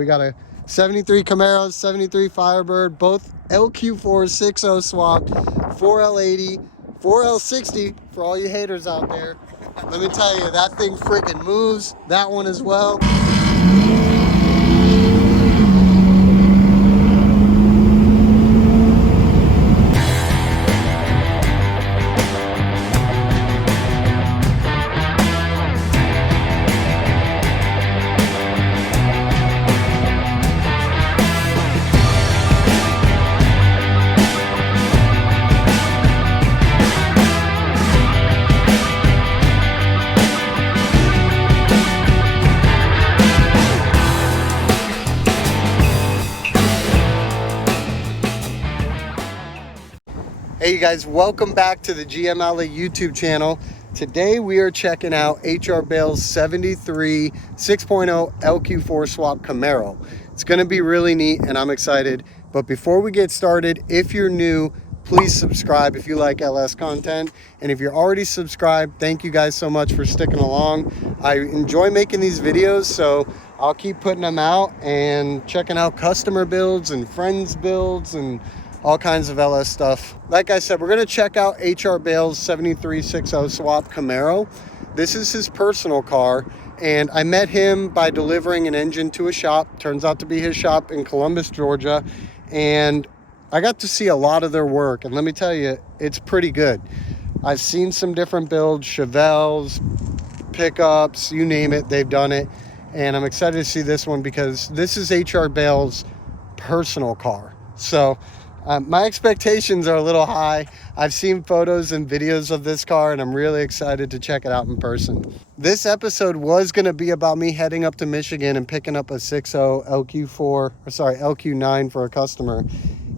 We got a 73 Camaro, 73 Firebird, both LQ4 6.0 swap, 4L80, 4L60 for all you haters out there. Let me tell you, that thing freaking moves. That one as well. Hey you guys, welcome back to the GM Outlet YouTube channel. Today we are checking out HR Bale's 73 6.0 LQ4 swap Camaro. It's going to be really neat and I'm excited. But before we get started, if you're new, please subscribe if you like LS content. And if you're already subscribed, thank you guys so much for sticking along. I enjoy making these videos, so I'll keep putting them out and checking out customer builds and friends builds and all kinds of LS stuff. Like I said, we're gonna check out HR Bale's 73 6.0 swap Camaro. This is his personal car, and I met him by delivering an engine to a shop. Turns out to be his shop in Columbus, Georgia. And I got to see a lot of their work, and let me tell you, it's pretty good. I've seen some different builds, Chevelles, pickups, you name it, they've done it. And I'm excited to see this one because this is HR Bale's personal car. So my expectations are a little high. I've seen photos and videos of this car and I'm really excited to check it out in person. This episode was going to be about me heading up to Michigan and picking up a 6.0 LQ9 for a customer.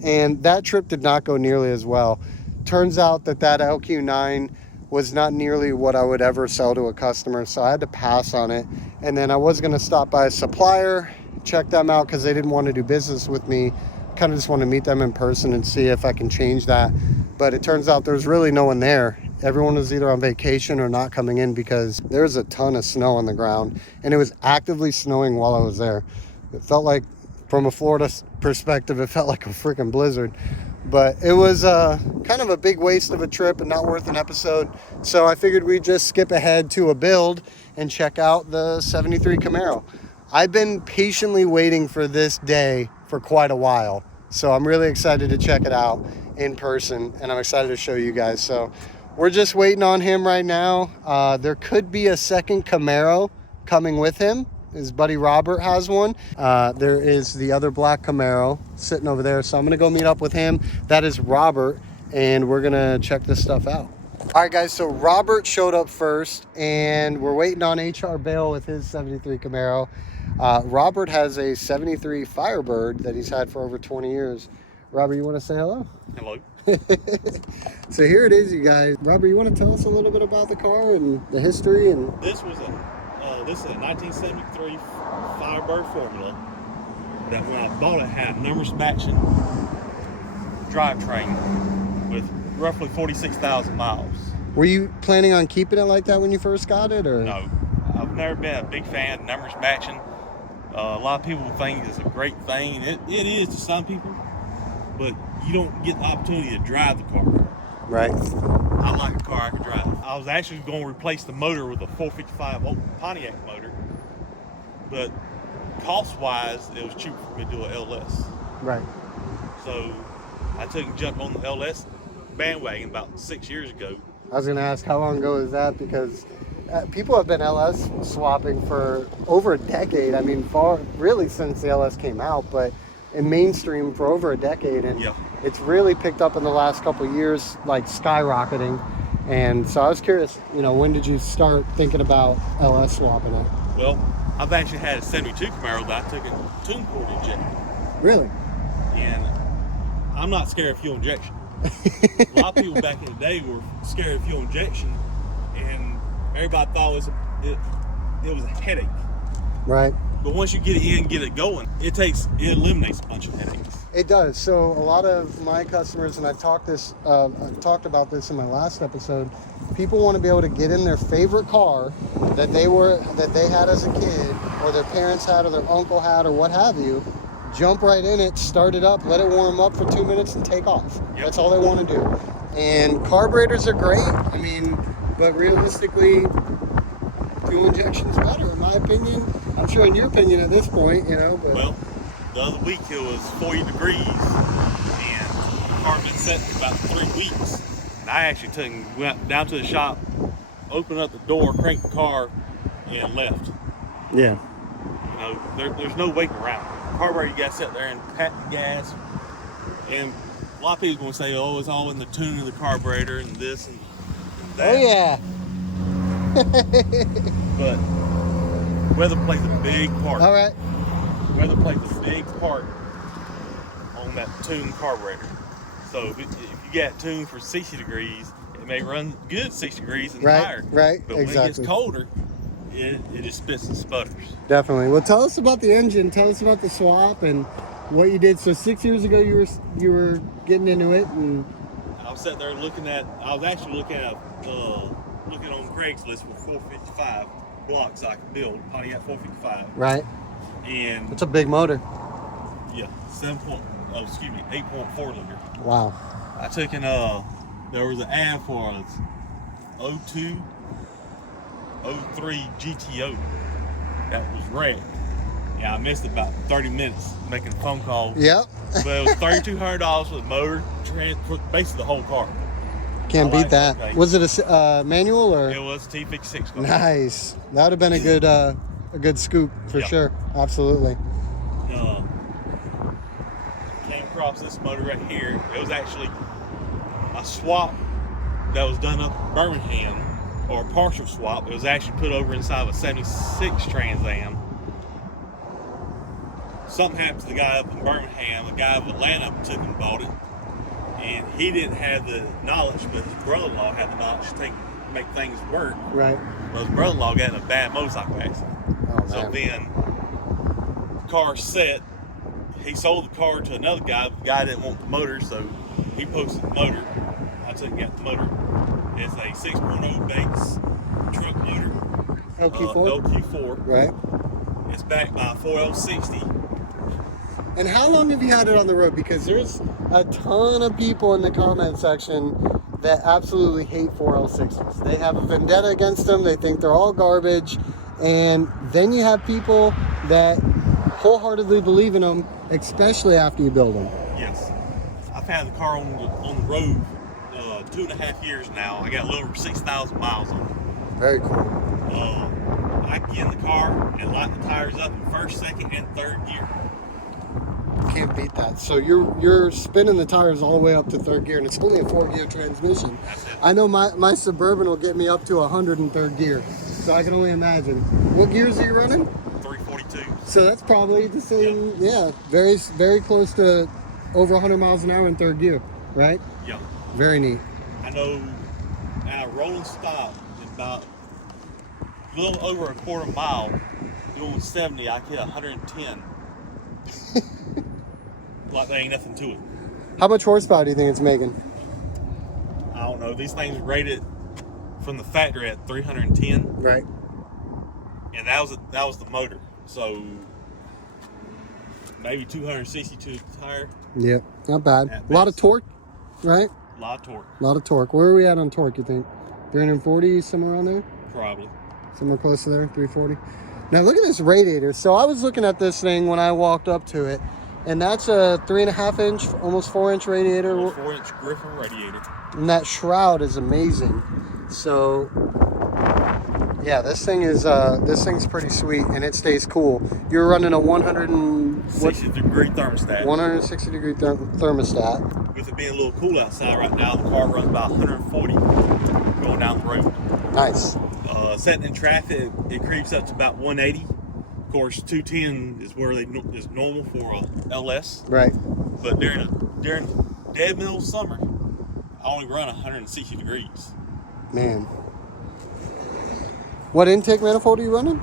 And that trip did not go nearly as well. Turns out that LQ9 was not nearly what I would ever sell to a customer, so I had to pass on it. And then I was going to stop by a supplier, check them out because they didn't want to do business with me. Kind of just want to meet them in person and see if I can change that. But it turns out there's really no one there. Everyone was either on vacation or not coming in because there's a ton of snow on the ground and it was actively snowing while I was there. It felt like, from a Florida perspective, it felt like a freaking blizzard. But it was kind of a big waste of a trip and not worth an episode. So I figured we'd just skip ahead to a build and check out the 73 Camaro. I've been patiently waiting for this day for quite a while. So I'm really excited to check it out in person and I'm excited to show you guys. So we're just waiting on him right now. There could be a second Camaro coming with him. His buddy Robert has one. There is the other black Camaro sitting over there. So I'm gonna go meet up with him. That is Robert and we're gonna check this stuff out. All right guys, so Robert showed up first and we're waiting on HR Bale with his 73 Camaro. Robert has a 73 Firebird that he's had for over 20 years. Robert, you want to say hello? Hello. So here it is, you guys. Robert, you want to tell us a little bit about the car and the history? And This is a 1973 Firebird Formula that when I bought it had numbers matching drivetrain with roughly 46,000 miles. Were you planning on keeping it like that when you first got it, or? No, I've never been a big fan of numbers matching. A lot of people think it's a great thing. It is to some people, but you don't get the opportunity to drive the car. Right. I like a car I can drive. I was actually going to replace the motor with a 455 volt Pontiac motor, but cost-wise, it was cheaper for me to do an LS. Right. So I took and jumped on the LS bandwagon about 6 years ago. I was going to ask, how long ago is that? Because people have been LS swapping for over a decade. I mean, really since the LS came out, but in mainstream for over a decade. And yeah, it's really picked up in the last couple of years, like skyrocketing. And so I was curious, when did you start thinking about LS swapping it? Well, I've actually had a 72 Camaro that I took a tune port injection. Really? And I'm not scared of fuel injection. A lot of people back in the day were scared of fuel injection, and everybody thought it was a headache. Right. But once you get it in, get it going, it eliminates a bunch of headaches. It does. So a lot of my customers, and I talked about this in my last episode, people want to be able to get in their favorite car that they had as a kid, or their parents had, or their uncle had, or what have you, jump right in it, start it up, let it warm up for 2 minutes and take off. Yep. That's all they want to do. And carburetors are great. I mean, but realistically, fuel injection's better, in my opinion. I'm sure in your opinion at this point, you know. But. Well, the other week it was 40 degrees, and the car had been set for about 3 weeks. And I actually went down to the shop, opened up the door, cranked the car, and left. Yeah. You know, there's no waiting around. The carburetor, you got to sit there and pat the gas. And a lot of people going to say, oh, it's all in the tune of the carburetor and this and that. Oh, yeah. But weather plays a big part. All right. Weather plays a big part on that tuned carburetor. So if you get tuned for 60 degrees, it may run good 60 degrees and higher. Right, but exactly. when it gets colder, it just spits and sputters. Definitely. Well, tell us about the engine. Tell us about the swap and what you did. So 6 years ago, you were getting into it, and I was sitting there looking on Craigslist for 455 blocks I could build, Pontiac 455. Right. And it's a big motor. Yeah, 8.4 liter. Wow. I took in there was an ad for a 02, 03 GTO that was wrecked. Yeah, I missed about 30 minutes making a phone call. Yep. But it was $3,200 for the motor, basically the whole car. Can't beat that. Okay. Was it a manual or? It was T56 car. Nice. That would have been a good scoop for sure. Absolutely. Came across this motor right here. It was actually a swap that was done up in Birmingham, or a partial swap. It was actually put over inside of a 76 Trans Am. Something happened to the guy up in Birmingham. The guy of Atlanta took and bought it. And he didn't have the knowledge, but his brother-in-law had the knowledge to make things work. Right. Well, his brother-in-law got in a bad motorcycle accident. Oh, so then, the car set. He sold the car to another guy. The guy didn't want the motor, so he posted the motor. I took and got the motor. It's a 6.0 base truck motor. LQ4? LQ4. Right. It's backed by a 4L60. And how long have you had it on the road? Because there's a ton of people in the comment section that absolutely hate 4L60s. They have a vendetta against them. They think they're all garbage. And then you have people that wholeheartedly believe in them, especially after you build them. Yes. I've had the car on the road 2.5 years now. I got a little over 6,000 miles on it. Very cool. I can get in the car and light the tires up in first, second, and third gear. Can't beat that. So you're spinning the tires all the way up to third gear, and it's only a 4-gear transmission. That's it. I know my Suburban will get me up to 100 in third gear, so I can only imagine. What gears are you running? 342. So that's probably the same. Yeah, very very close to over 100 miles an hour in third gear, right? Yeah. Very neat. I know at a rolling stop, about a little over a quarter mile, doing 70, I hit 110. Like there ain't nothing to it. How much horsepower do you think it's making? I don't know. These things rated from the factory at 310. Right. And that was the motor. So maybe 262 tire. Yep, not bad. A lot of torque, right? A lot of torque. A lot of torque. Where are we at on torque, you think? 340, somewhere around there? Probably. Somewhere close to there, 340. Now look at this radiator. So I was looking at this thing when I walked up to it, and that's a 3.5 inch, almost 4 inch radiator. Almost 4 inch Griffin radiator. And that shroud is amazing. So yeah, this thing's pretty sweet, and it stays cool. You're running a 160 degree thermostat. 160 degree thermostat. With it being a little cool outside right now, the car runs about 140 going down the road. Nice. Setting in traffic, it creeps up to about 180. Of course, 210 is where is normal for a LS. Right. But during dead middle of summer, I only run 160 degrees. Man. What intake manifold are you running?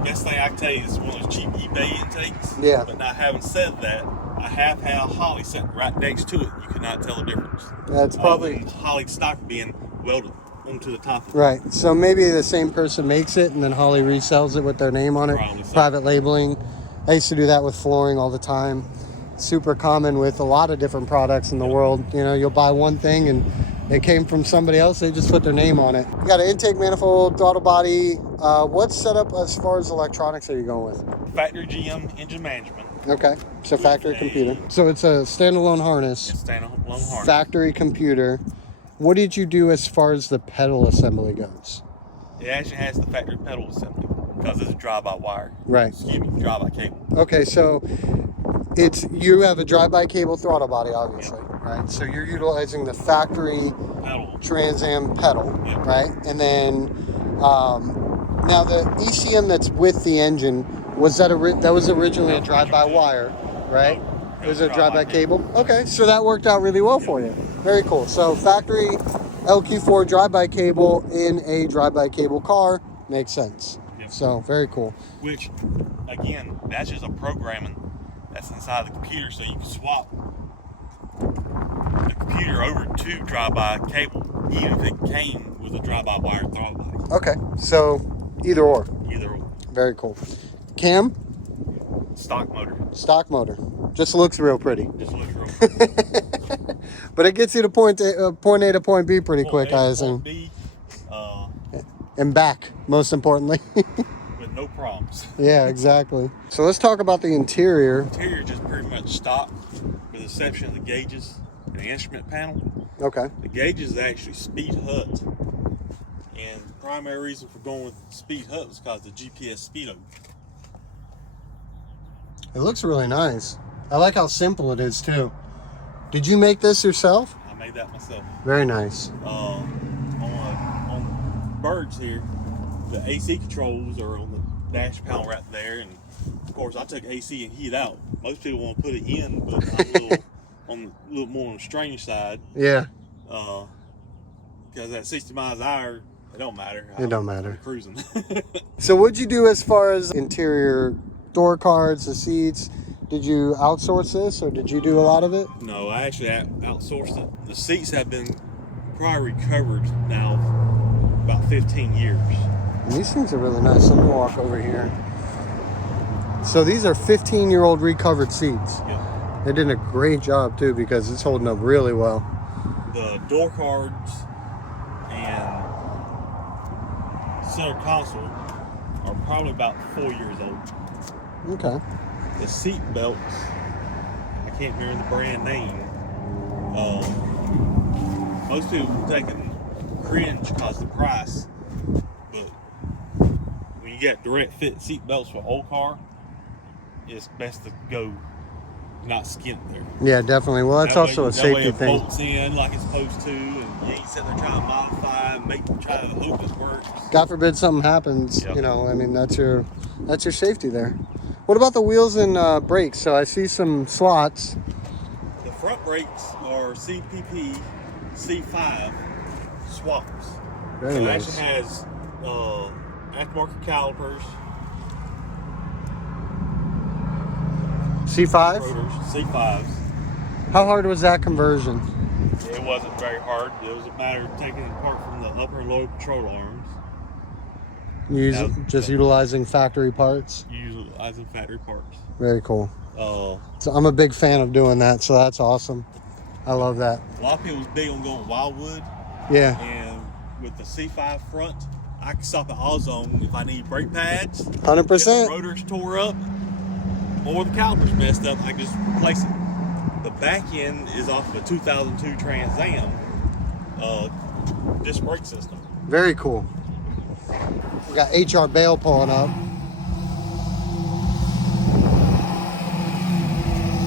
best thing I can tell you is one of those cheap eBay intakes. Yeah. But now, having said that, I have had a Holly sitting right next to it. You could not tell the difference. That's probably Holly stock being welded onto the top of it. right. So maybe the same person makes it, and then Holly resells it with their name on it. Probably so. Private labeling. I used to do that with flooring all the time. Super common with a lot of different products in the world. You know, you'll buy one thing and it came from somebody else. They just put their name on it. You got an intake manifold, throttle body. What's set up as far as electronics are you going with? Factory GM engine management. Okay, so factory computer. So it's a standalone harness. Standalone harness. Factory computer. What did you do as far as the pedal assembly goes? It actually has the factory pedal assembly because it's a drive-by-wire. Right. Excuse me, drive-by cable. Okay, so you have a drive-by cable throttle body, obviously, right? So you're utilizing the factory Pedal. Trans Am pedal, Yeah. right? And then now the ECM that's with the engine, that was originally a drive-by-wire, right? No, It was a drive-by cable. Okay, so that worked out really well for you. Very cool. So factory LQ4 drive-by cable in a drive-by cable car makes sense. Yep. So very cool. Which, again, that's just a programming that's inside the computer, so you can swap the computer over to drive-by cable, even if it came with a drive-by-wire throttle body. Okay, so either or. Either or. Very cool. Cam, Stock motor. stock motor. Just looks real pretty. Just looks real. But it gets you to point A to point B pretty Point quick, A I to assume. point B, And back, most importantly. with no problems. Yeah, exactly. So let's talk about the interior. Interior just pretty much stock, with the exception of the gauges and the instrument panel. Okay. The gauges is actually Speed Hut, and the primary reason for going with Speed Hut was because of the GPS speedo. It looks really nice. I like how simple it is too. Did you make this yourself? I made that myself. Very nice. On birds here, the AC controls are on the dash panel right there, and of course I took AC and heat out. Most people want to put it in, but I'm a little more on the strange side. Yeah. Because at 60 miles an hour, it don't matter. It don't matter. I'm cruising. So what'd you do as far as interior door cards, the seats? Did you outsource this or did you do a lot of it? No, I actually outsourced it. The seats have been probably recovered now about 15 years. And these things are really nice. Let me walk over here. So these are 15-year-old recovered seats. Yeah. They did a great job too because it's holding up really well. The door cards and center console are probably about 4 years old. Okay. The seat belts, I can't remember the brand name. Most people taking cringe because of the price, but when you get direct fit seat belts for old car, it's best to go not skint there. Yeah, definitely. Well, that's also a safety it thing. bolts in like it's supposed to, and you ain't sitting there trying to modify and try to hope it works. God forbid something happens. Yep. You know, I mean, that's your safety there. What about the wheels and brakes? So I see some slots. The front brakes are CPP C5 swaps. Very so nice. it actually has aftermarket calipers, C5? rotors, C5s. How hard was that conversion? It wasn't very hard. It was a matter of taking it apart from the upper and lower control arms. Just utilizing factory parts? Utilizing factory parts. Very cool. So I'm a big fan of doing that, so that's awesome. I love that. a lot of people was big on going wildwood, Yeah. and with the C5 front, I can stop at AutoZone if I need brake pads. 100%. If the rotor's tore up or the caliper's messed up, I can just replace it. The back end is off of a 2002 Trans Am disc brake system. Very cool. We got HR Bale pulling up.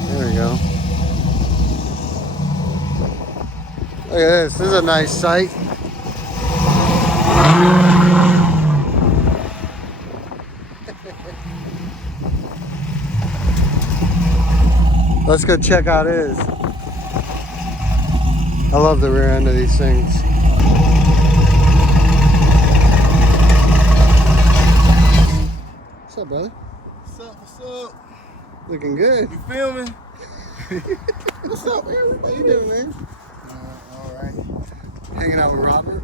There we go. Look at this. This is a nice sight. Let's go check out his. I love the rear end of these things. brother? What's up? What's up? Looking good. You filming? What's up, Aaron? How you doing, man? All right. Hanging out with Robert.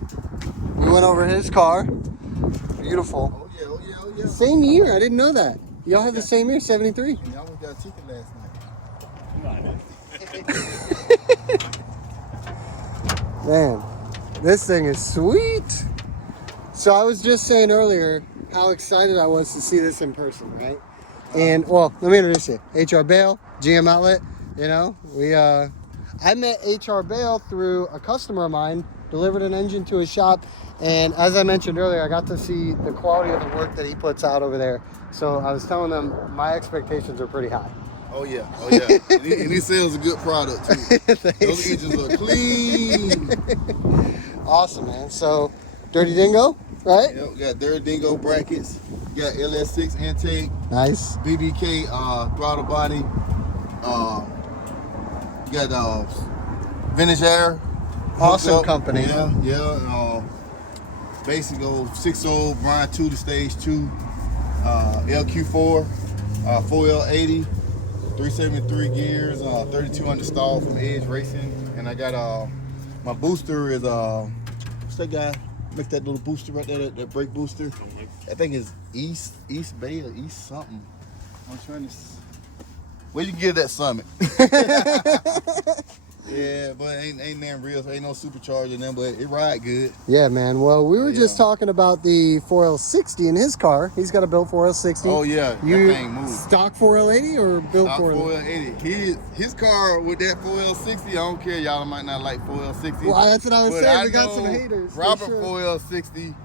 We went over his car. Beautiful. Oh yeah, oh yeah, oh yeah. Same year. I didn't know that. Y'all have the same year, 73. And y'all got a ticket last night. Man, this thing is sweet. So I was just saying earlier how excited I was to see this in person, right? And well, let me introduce you. HR Bale, GM Outlet. You know, I met HR Bale through a customer of mine, delivered an engine to his shop, and as I mentioned earlier, I got to see the quality of the work that he puts out over there. So I was telling them my expectations are pretty high. Oh yeah, oh yeah. and he sells a good product too. Those engines are clean. Awesome, man. So, Dirty Dingo, right? Yep, we got Dirty Dingo brackets. You got LS6 intake. Nice. BBK throttle body. You got Vintage Air. Awesome company. Yeah, yeah. Basic old 6.0 Brian 2 to stage 2. LQ4, 4L80, 373 gears, 3200 stall from Edge Racing, and I got my booster is what's that guy? Make that little booster right there, that brake booster. I think it's East Bay or East something. I'm trying to. Where you can get that Summit? Yeah, but ain't nothing real. Ain't no supercharger in them, but it ride good. Yeah, man. Well, we were just talking about the 4L60 in his car. He's got a built 4L60. Oh yeah, that thing moves. Stock 4L80 or built 4L80. His car with that 4L60. I don't care. Y'all might not like 4L60. Well, that's what I was saying. We got some haters. Robert sure. 4L60.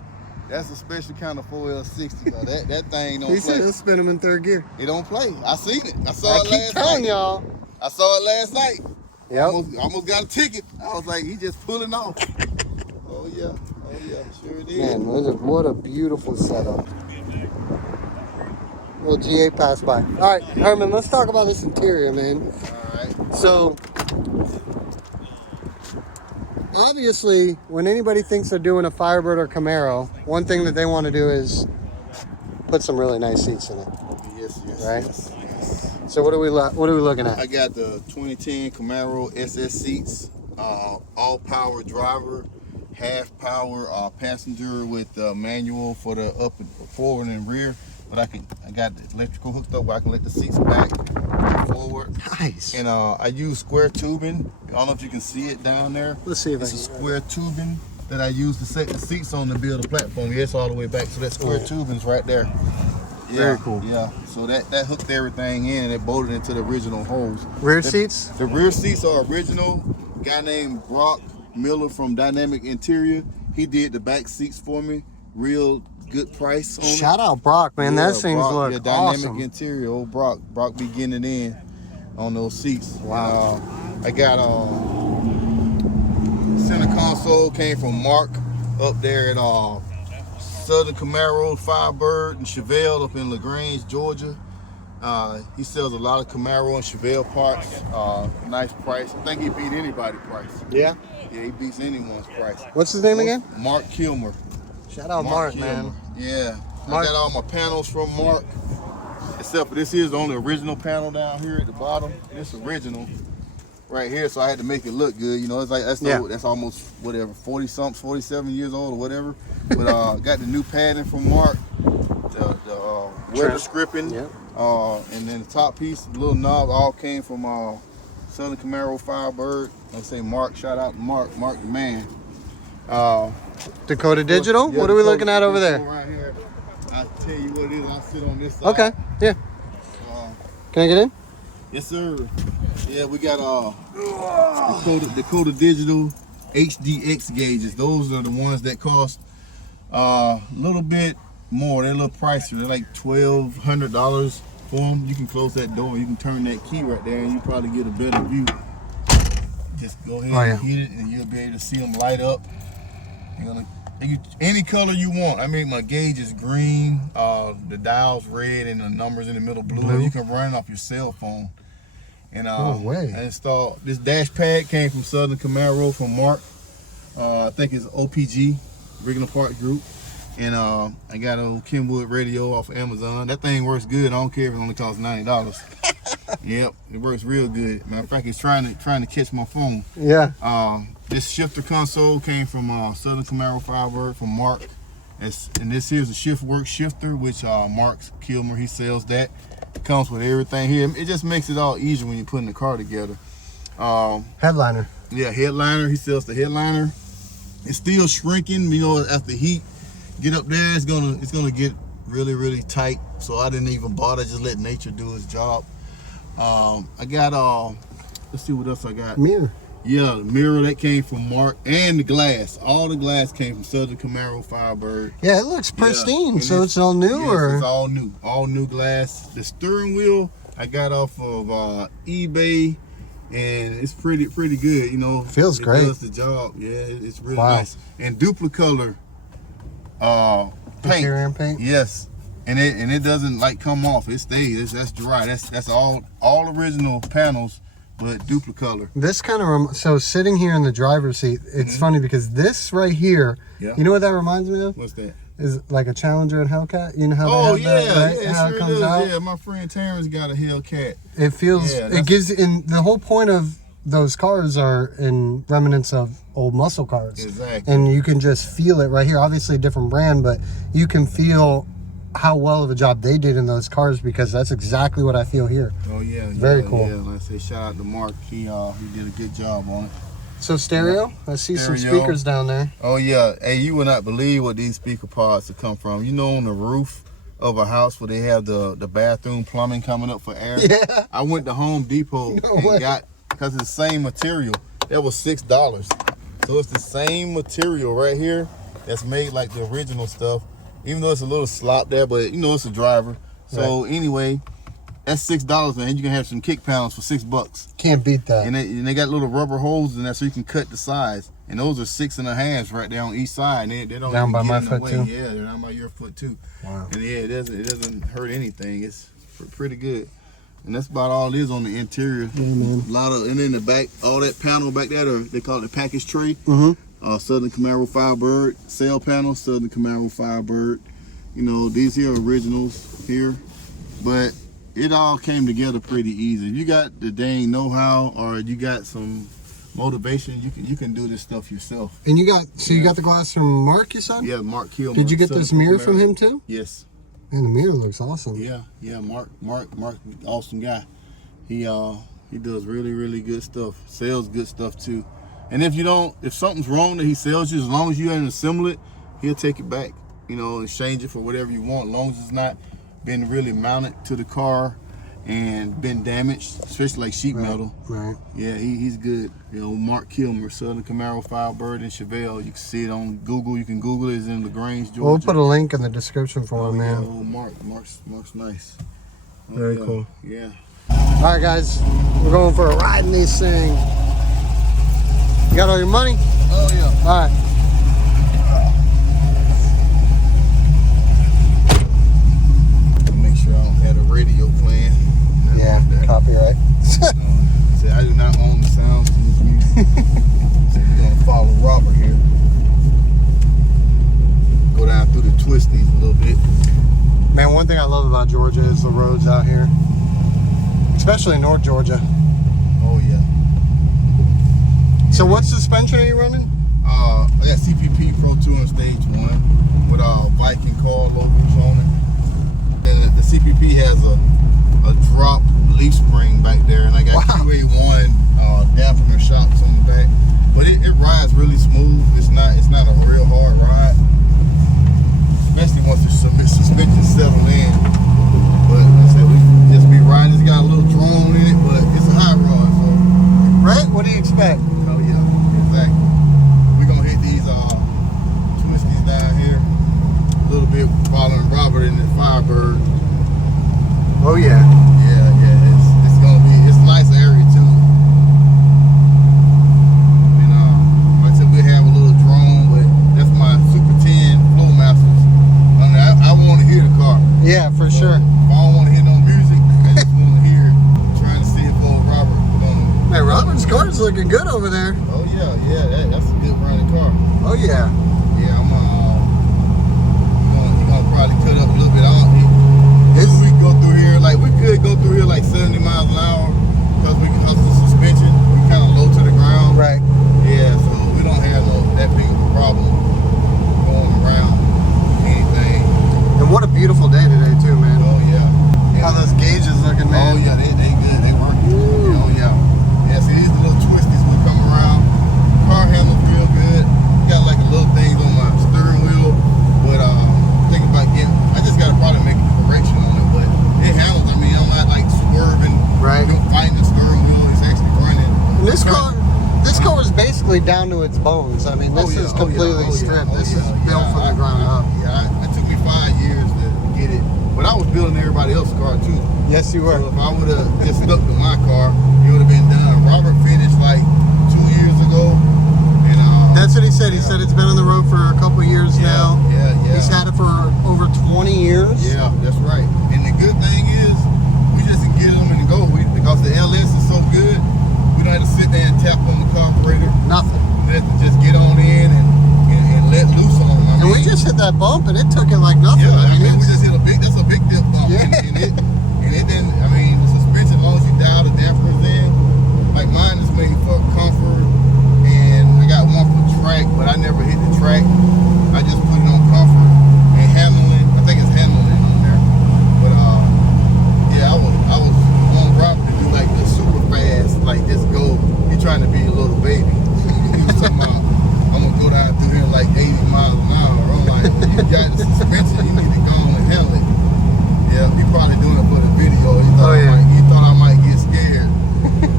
That's a special kind of 4L60. So that thing don't play. He said he'll spin them in third gear. It don't play. I seen it. I saw it last night. I keep telling y'all. I saw it last night. Yep. Almost got a ticket. I was like, he just pulling off. Oh yeah, sure it is. Man, what a beautiful setup. Little G8 pass by. All right, Herman, let's talk about this interior, man. All right. So, obviously, when anybody thinks they're doing a Firebird or Camaro, one thing that they want to do is put some really nice seats in it. Yes, right? Yes. So what are we looking at? I got the 2010 Camaro Ss Seats, all power driver, half power passenger with manual for the up and forward and rear. But I got the electrical hooked up where I can let the seats back and forward. Nice. And I use square tubing. I don't know if you can see it down there. Let's see if it's a square tubing that I use to set the seats on to build a platform. Yeah, it's all the way back. So that square tubing's right there. Yeah, very cool. Yeah, so that hooked everything in and it bolted into the original holes. Rear seats? The rear seats are original. A guy named Brock Miller from Dynamic Interior. He did the back seats for me. Real good price on Shout out Brock, man. Yeah, that thing's Brock, look Dynamic awesome. Interior, old Brock. Brock be getting it in on those seats. Wow. I got center console came from Mark up there at Southern Camaro, Firebird, and Chevelle up in LaGrange, Georgia. He sells a lot of Camaro and Chevelle parts. Nice price. I think he beat anybody's price. Yeah? Yeah, he beats anyone's price. What's his name again? Mark Kilmer. Shout out Mark, man. Yeah. Mark. I got all my panels from Mark. Except for this is the only original panel down here at the bottom. This original right here, so I had to make it look good. You know, it's like that's almost whatever, 40-something, 47 years old or whatever. But got the new padding from Mark, the weather stripping, and then the top piece, the little knob, all came from Southern Camaro Firebird. I say Mark, shout out to Mark the man. Dakota Digital? What are we looking at over there? Right here. I'll tell you what it is. I'll sit on this side. Okay, yeah. Can I get in? Yes, sir. Yeah, we got Dakota Digital HDX gauges. Those are the ones that cost a little bit more. They're a little pricier. They're like $1,200 for them. You can close that door. You can turn that key right there, and you probably get a better view. Just go ahead and heat it, and you'll be able to see them light up. Any color you want. I mean, my gauge is green, the dial's red, and the numbers in the middle blue. You can run it off your cell phone. And no way. I installed this dash pad, came from Southern Camaro from Mark. I think it's OPG, Original Part Group. And I got a Kenwood radio off of Amazon. That thing works good. I don't care if it only costs $90. Yep, it works real good. Matter of fact, it's trying to catch my phone. Yeah. This shifter console came from Southern Camaro Firebird from Mark. And this here's a shift work shifter, which Mark Kilmer, he sells that. It comes with everything here. It just makes it all easier when you're putting the car together. Headliner. Yeah, headliner. He sells the headliner. It's still shrinking, you know, after heat get up there, it's gonna get really, really tight. So I didn't even bother, just let nature do its job. I got let's see what else I got. Mirror. Yeah, the mirror that came from Mark, and the glass. All the glass came from Southern Camaro Firebird. Yeah, it looks pristine. Yeah. So it's all new, yes, or it's all new glass. The steering wheel I got off of eBay, and it's pretty good. You know, feels great. It does the job. Yeah, it's really nice. And duplicolor paint. Interior paint. Yes, and it doesn't like come off. It stays. That's dry. That's all original panels, but duplicolor. This kind of so sitting here in the driver's seat, it's funny because this right here, you know what that reminds me of? What's that? Is like a Challenger and Hellcat. You know how Oh they yeah, have that, right? yeah, How sure it comes out. Yeah, my friend Terrence got a Hellcat. It feels. Yeah, it gives. And the whole point of those cars are in remnants of old muscle cars. Exactly. And you can just feel it right here. Obviously a different brand, but you can feel how well of a job they did in those cars, because that's exactly what I feel here. Oh yeah, very cool. Yeah, like I say, shout out to Mark. He did a good job on it. So stereo? I see some speakers down there. Oh yeah. Hey, you would not believe what these speaker pods have come from. You know, on the roof of a house where they have the bathroom plumbing coming up for air. Yeah. I went to Home Depot and got, because it's the same material. That was $6. So it's the same material right here that's made like the original stuff. Even though it's a little slop there, but you know it's a driver. So anyway, that's $6, and you can have some kick panels for $6. Can't beat that. And they got little rubber holes in there so you can cut the size. And those are 6.5 right there on each side. And they don't down even by get my in the foot way. too. Yeah, they're down by your foot too. Wow. And yeah, it doesn't hurt anything. It's pretty good. And that's about all it is on the interior. Yeah, man. A lot of, and in the back, all that panel back there, they call it the package tray. Southern Camaro Firebird sail panel, Southern Camaro Firebird. You know, these here are originals here, but it all came together pretty easy. If you got the dang know-how, or you got some motivation, you can do this stuff yourself. And you got you got the glass from Mark, you said? Yeah, Mark Kilmer. Did you get this mirror from him too? Yes. And the mirror looks awesome. Yeah, Mark, awesome guy. He does really good stuff. Sells good stuff too. And if something's wrong that he sells you, as long as you haven't assembled it, he'll take it back. You know, exchange it for whatever you want, as long as it's not been really mounted to the car and been damaged, especially like sheet metal. Right. Yeah, he's good. You know, Mark Kilmer, Southern Camaro Firebird in Chevelle. You can see it on Google. You can Google it. It's in LaGrange, Georgia. We'll put a link in the description for him, man. Yeah, Mark's nice. Very cool. Yeah. All right, guys, we're going for a ride in these things. You got all your money? Oh yeah. All right. Make sure I don't have a radio playing. Yeah, copyright. Say I do not own the sounds to this music. So we're gonna follow Robert here. Go down through the twisties a little bit. Man, one thing I love about Georgia is the roads out here, especially in North Georgia. Oh yeah. So what suspension are you running? I got CPP Pro 2 on stage 1 with Viking car logos on it. And the CPP has a drop leaf spring back there, and I got QA1 dampener shocks on the back. But it rides really smooth. It's not a real hard ride, especially once the suspension settle in. But like I said, we just be riding. It's got a little drone in it, but it's a high rod. So Right? What do you expect? oh yeah, exactly. We're gonna hit these twisties down here a little bit, following Robert in the Firebird. Oh yeah. Yeah, it's gonna be, it's a nice area too. And like I said, we have a little drone, but that's my Super 10 Flow Masters. I mean, I want to hear the car. Yeah, for sure. If I don't want to hear no music, I just want to hear, trying to see if old Robert gonna. Man, Robert's car is looking good over there. Oh yeah, that's a good running car. Oh yeah. Yeah, I'm probably cut up a little bit on it. We go through here, like we could go through here like 70 miles an hour because we can hustle the suspension. We kind of low to the ground. Right. Yeah, so we don't have that big of a problem going around anything. And what a beautiful day today too, man. Oh yeah. How those gauges looking, man. Oh yeah, they good. They working. Oh yeah. Yeah, see these little twisties will come around. Car handles real good. Got like a little things on my steering wheel, but thinking about getting. I just gotta probably make a correction on it, but it handles. I mean, I'm not like swerving, right? Fighting the steering wheel. It's actually running. And this car is basically down to its bones. I mean, this is completely stripped. This is built from the ground up. Yeah, it took me 5 years to get it, but I was building everybody else's car too. Yes, you were. So if I would have just stuck to my car, it would have been done. Robert finished like 2 years ago. That's what he said. He said it's been on the road for a couple years now. Yeah. He's had it for over 20 years. Yeah, that's right. And the good thing is, we just can get them and go. Because the LS is so good, we don't have to sit there and tap on the carburetor. Nothing. We have to just get on in and let loose on them. And we just hit that bump and it took it like nothing. Yeah, I mean we just hit that's a big dip bump. Yeah. And it didn't, I mean, the suspension, as long as you dial the dampers in, like mine is made for comfort. I got one for track, but I never hit the track. I just put it on comfort and handling. I think it's handling on there. But yeah, I was on Robert to do like this super fast, like just go. He trying to be a little baby. He was talking about I'm gonna go down through here like 80 miles an hour. I'm like, you got the suspension, you need to go on and handle it. Yeah, he probably doing it for the video. He thought I might get scared.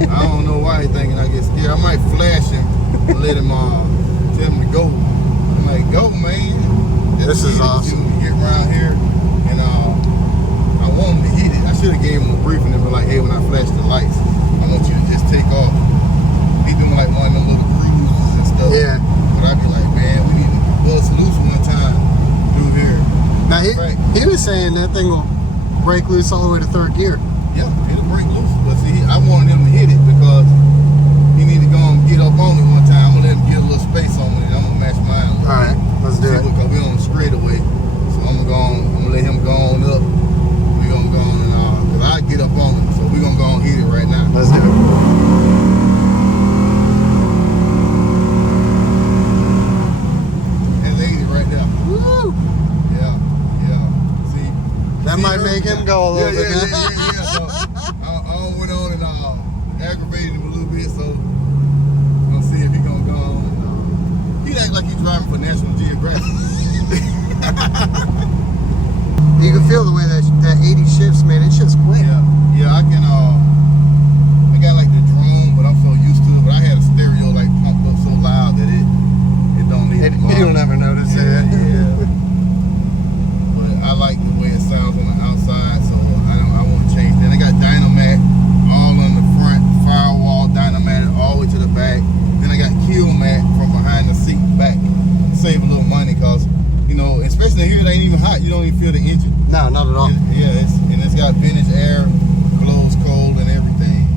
I don't know why he thinking I get scared. I might flash him. Let him tell him to go. I'm like, go, man. This is awesome. Get around here, and I want him to hit it. I should have gave him a briefing and been like, hey, when I flash the lights, I want you to just take off. He doing like one of them little cruises and stuff. Yeah. But I'd be like, man, we need to bust loose one time through here. Now he was saying that thing will break loose all the way to third gear. Yeah, it'll break loose. But see, I wanted him to hit it because he need to go and get up on it one time. I'm gonna let him get a little space on it, and I'm gonna match mine. All right, let's do it. Because we on the straightaway, so I'm gonna let him go on up. We gonna go on and cause I get up on him, so we gonna go on and hit it right now. Let's do it. That's 80 right there. Woo! Yeah. See, that might make him go a little bit. Yeah. So I went on and aggravated him a little bit, so I'm gonna see if he gonna go on. And, he act like he's driving for National Geographic. You can feel the way that 80 shifts, man. It shifts quick. Yeah, I can. I got like the drone, but I'm so used to it. But I had a stereo like pumped up so loud that it don't need. You don't ever notice it. Yeah. But I like the way it sounds on the outside, so I want to change that. I got Dynamat all on the front, firewall Dynamat all the way to the back. Then I got Kill Mat from behind the seat back. Save a little money because, you know, especially here it ain't even hot. You don't even feel the engine. No, not at all. It's got vintage air, blows cold and everything.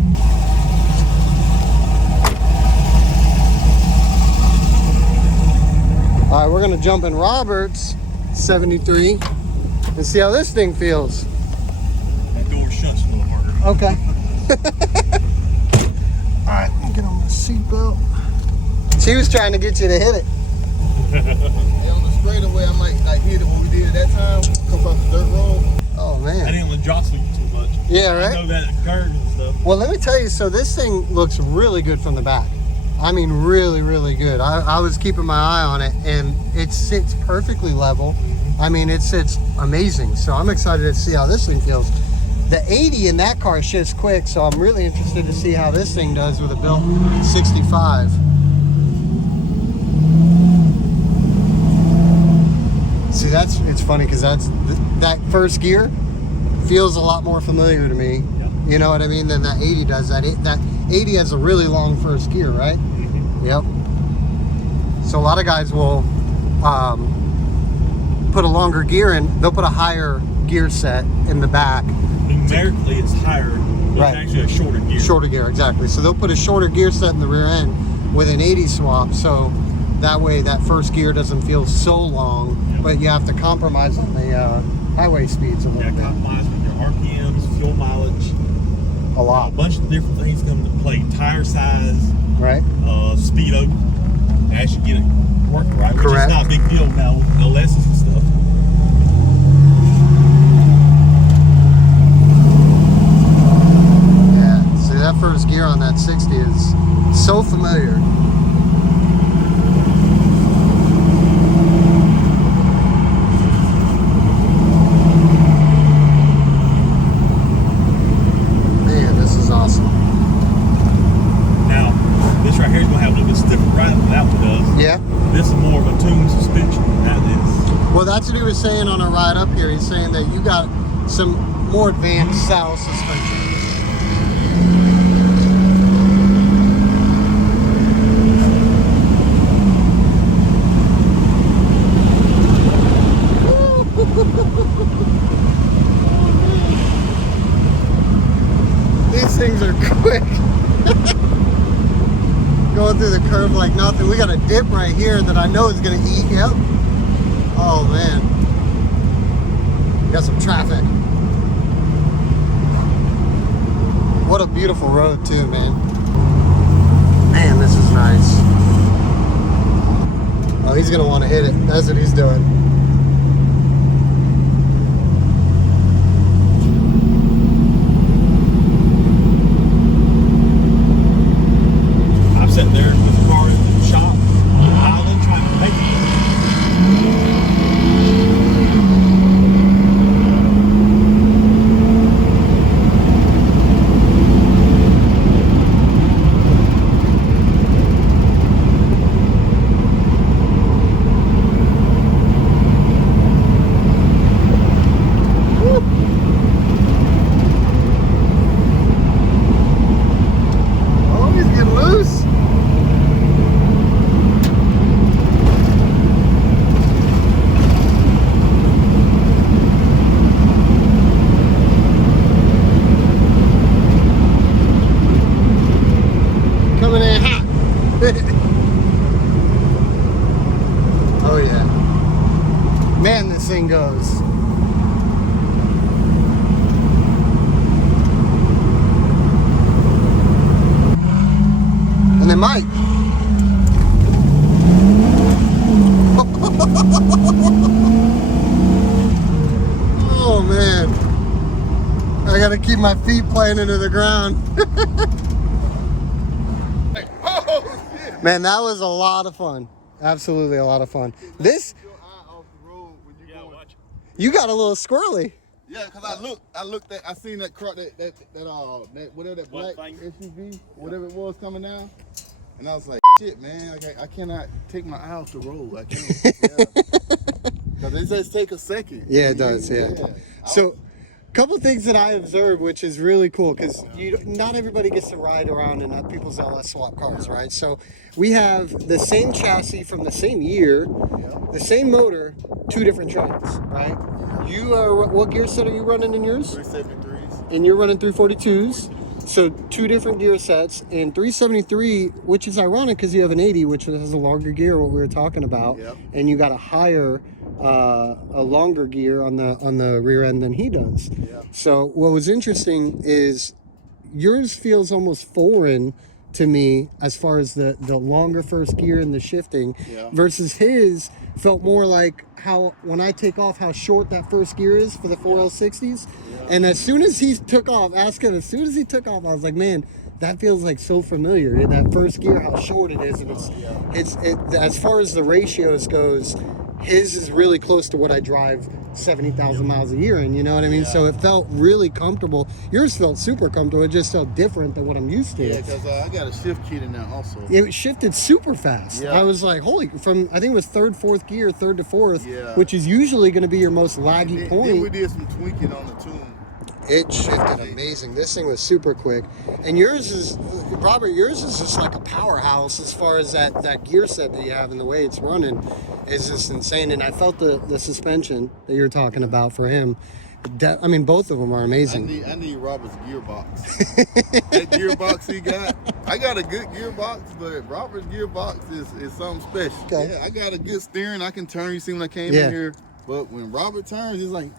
All right, we're gonna jump in Robert's 73 and see how this thing feels. That door shuts a little harder. Okay. All right, let me get on my seatbelt. She was trying to get you to hit it. Yeah, on the straightaway, I might like hit it what we did at that time. Come off the dirt road. Oh man. I didn't want to jostle you too much. Yeah, right. I know that curve and stuff. Well, let me tell you. So this thing looks really good from the back. I mean, really, really good. I was keeping my eye on it, and it sits perfectly level. I mean, it sits amazing. So I'm excited to see how this thing feels. The 80 in that car shifts quick, so I'm really interested to see how this thing does with a built 65. See, it's funny because that first gear feels a lot more familiar to me. Yep. You know what I mean? Than that 80 does. That 80 has a really long first gear, right? Mm-hmm. Yep. So a lot of guys will put a longer gear in. They'll put a higher gear set in the back. Numerically, it's higher, but Right. it's actually a shorter gear. Shorter gear, exactly. So they'll put a shorter gear set in the rear end with an 80 swap. So That way that first gear doesn't feel so long, but you have to compromise on the highway speeds a little bit. Compromise with your RPMs, fuel mileage. A lot. A bunch of different things come into play. Tire size, Right? speed open. As you get it working right, which Correct. is not a big deal now with LSs and stuff. Yeah. See, that first gear on that 60 is so familiar. Man, this is awesome. Now, this right here is going to have a little bit stiffer ride than that one does. Yeah. This is more of a tuned suspension than that is. Well, that's what he was saying on a ride up here. He's saying that you got some more advanced saddle suspension. These things are quick. Going through the curve like nothing. We got a dip right here that I know is going to eat. Yep. Oh, man. Got some traffic. What a beautiful road, too, man. Man, this is nice. Oh, he's going to want to hit it. That's what he's doing. I'm sitting there with the car in the shop, idling, trying to make it. Oh, he's getting loose. Coming in hot. Oh yeah. Man, this thing goes. And then Mike. Oh man. I gotta keep my feet planted to the ground. Oh, shit. Man, that was a lot of fun. Absolutely a lot of fun. This, Your eye off the road when you Yeah, going. watch. you got a little squirrely. Yeah, cause I looked at, I seen that car, that whatever that What black thing? SUV, whatever it was coming down, and I was like, shit, man, I cannot take my eye off the road. I can't. Yeah. Cause it just take a second. Yeah, it does, yeah. So, couple things that I observed, which is really cool, because not everybody gets to ride around in people's LS swap cars, right? So we have the same chassis from the same year, the same motor, two different tracks, right? You are, what gear set are you running in yours? 373s. And you're running 342s. So two different gear sets, and 373, which is ironic because you have an 80, which has a longer gear, what we were talking about, Yep. and you got a higher, a longer gear on the rear end than he does. Yeah. So what was interesting is yours feels almost foreign to me as far as the longer first gear and the shifting, Yeah. versus his felt more like how when I take off how short that first gear is for the 4L60s. And as soon as he took off, ask him, as soon as he took off, I was like, man, that feels like so familiar in that first gear, how short it is. And it's as far as the ratios goes, his is really close to what I drive 70,000 miles a year in, you know what I mean? So it felt really comfortable. Yours felt super comfortable. It just felt different than what I'm used to. Yeah, because I got a shift kit in there also. It shifted super fast. Yeah. I was like, holy, from I think it was third to fourth, Yeah. which is usually going to be your most laggy Then we point. did some tweaking on the tune. It shifted amazing. This thing was super quick. And yours is, Robert, yours is just like a powerhouse as far as that gear set that you have and the way it's running is just insane. And I felt the suspension that you're talking about for him. I mean, both of them are amazing. I need Robert's gearbox. That gearbox he got, I got a good gearbox, but Robert's gearbox is something special. Okay. Yeah, I got a good steering. I can turn. You see when I came in here, but when Robert turns, it's like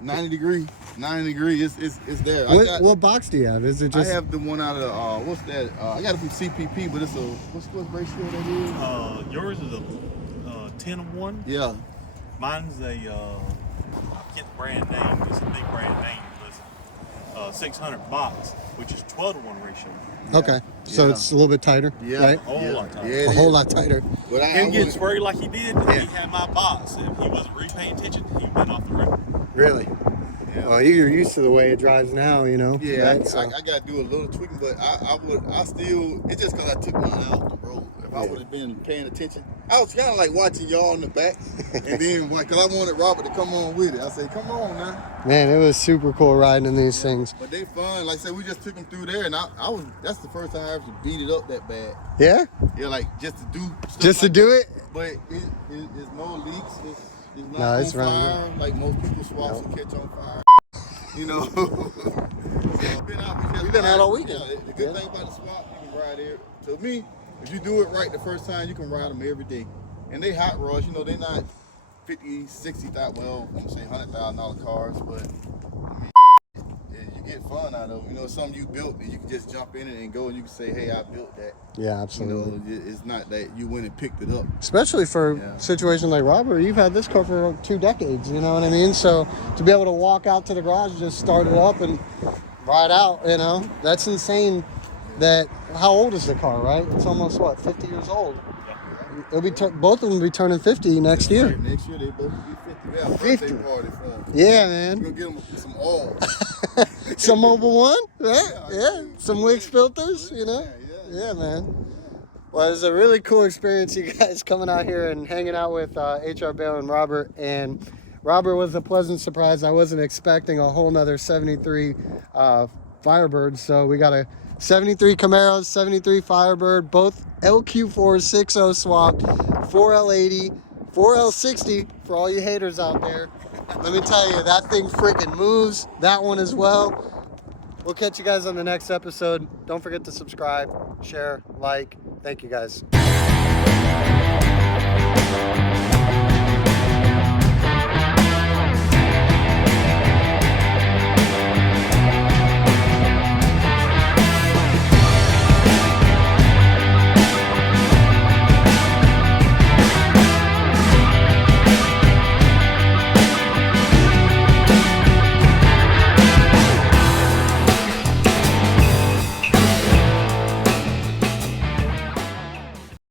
90 degree. It's there. What box do you have? Is it just? I have the one out of what's that? I got it from CPP, but it's a what's ratio that is? Yours is a 10-1. Yeah. Mine's a I can't the brand name. It's a big brand name. It's 600 box, which is 12-1 ratio. Okay, so it's a little bit tighter, right? A whole lot tighter. Yeah, A whole lot tighter. But Him getting sprayed like he did, if he had my box. If he wasn't really paying attention, he went off the road. Really? Yeah. Well, you're used to the way it drives now, you know. Yeah, right? I got to do a little tweaking, but I still, it's just because I took mine out the road. If I would have been paying attention, I was kind of like watching y'all in the back, and then, because I wanted Robert to come on with it. I said, come on now. Man, it was super cool riding in these things. But they fun. Like I said, we just took them through there, and that's the first time I ever beat it up that bad. Yeah? Yeah, like just to do stuff Just to like do that. it? But it's no leaks. It's not No, on it's running fire like most people swaps will catch on fire. You know. We've been out all weekend. Yeah, the good thing about the swap, you can ride there. To me, if you do it right the first time, you can ride them every day. And they hot rods, you know, they're not 50, 60,000, well, I'm gonna say $100,000 cars, but I mean, yeah, you get fun out of them. You know, it's something you built, and you can just jump in it and go, and you can say, hey, I built that. Yeah, absolutely. You know, it's not that you went and picked it up. Especially for a situation like Robert, you've had this car for 2 decades, you know what I mean? So to be able to walk out to the garage, just start it up and ride out, you know, that's insane. How old is the car, right? It's almost, 50 years old? It'll be both of them will be turning 50 next year. Right, next year they both will be 50. We have a 50. birthday party for them. Yeah, man. We're going to get them some oil. Some Mobile One, right? Yeah. Some Wix filters, you know? Yeah. Yeah, man. Well, it was a really cool experience, you guys, coming out here and hanging out with HR Bale and Robert. And Robert was a pleasant surprise. I wasn't expecting a whole nother 73 Firebird. So we got a 73 Camaro, 73 Firebird, both LQ4 6.0 swapped, 4L80, 4L60 for all you haters out there. Let me tell you, that thing freaking moves. That one as well. We'll catch you guys on the next episode. Don't forget to subscribe, share, like. Thank you guys.